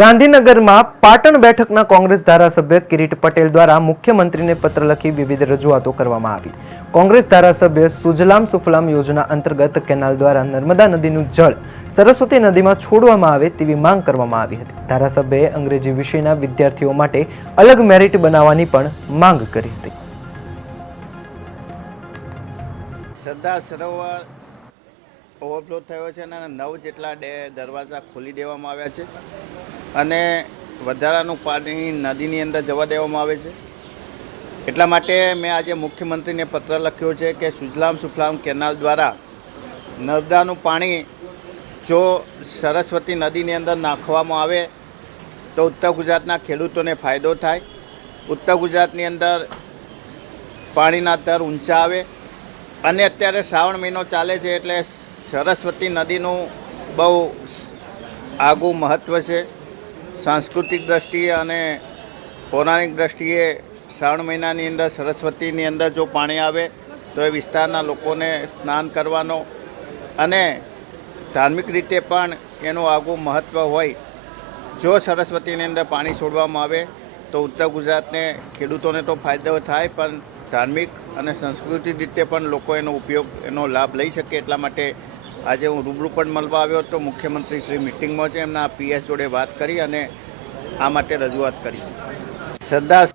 ગાંધીનગરમાં પાટણ બેઠકના કોંગ્રેસ ધારાસભ્ય કિરીટ પટેલ દ્વારા મુખ્યમંત્રીને પત્ર લખી વિવિધ રજૂઆતો કરવામાં આવી. કોંગ્રેસ ધારાસભ્ય સુજલામ સુફલામ યોજના અંતર્ગત કેનાલ દ્વારા નર્મદા નદીનું જળ સરસ્વતી નદીમાં છોડવામાં આવે તેવી માંગ કરવામાં આવી હતી. ધારાસભ્યએ અંગ્રેજી વિષયના વિદ્યાર્થીઓ માટે અલગ મેરિટ બનાવવાની પણ માંગ કરી હતી. સરદાર સરોવર ઓવરફ્લો થયો છે અને નવ જેટલા ડે દરવાજા ખોલી દેવામાં આવ્યા છે અને વધારાનું પાણી નદીની અંદર જવા દેવામાં આવે છે. એટલા માટે મેં આજે મુખ્યમંત્રીને પત્ર લખ્યો છે કે સુજલામ સુફલામ કેનાલ દ્વારા નર્મદાનું પાણી જો સરસ્વતી નદીની અંદર નાખવામાં આવે તો ઉત્તર ગુજરાતના ખેડૂતોને ફાયદો થાય. ઉત્તર ગુજરાતની અંદર પાણીના દર ઊંચા આવે અને અત્યારે શ્રાવણ મહિનો ચાલે છે એટલે સરસ્વતી નદીનું બહુ આગવું મહત્ત્વ છે. સાંસ્કૃતિક દ્રષ્ટિએ અને પૌરાણિક દ્રષ્ટિએ શ્રાવણ મહિનાની અંદર સરસ્વતીની અંદર જો પાણી આવે, તો એ વિસ્તારના લોકોને સ્નાન કરવાનો અને ધાર્મિક રીતે પણ એનું આગવું મહત્ત્વ હોય. જો સરસ્વતીની અંદર પાણી છોડવામાં આવે, તો ઉત્તર ગુજરાતને ખેડૂતોને તો ફાયદો થાય, પણ ધાર્મિક અને સાંસ્કૃતિક રીતે પણ લોકો એનો ઉપયોગ, એનો લાભ લઈ શકે એટલા માટે આજે હું રૂબરૂ પણ મળવા આવ્યો હતો. મુખ્યમંત્રી શ્રી મિટિંગમાં છે. એમના પીએસ જોડે વાત કરી અને આ માટે રજૂઆત કરી. સરદાર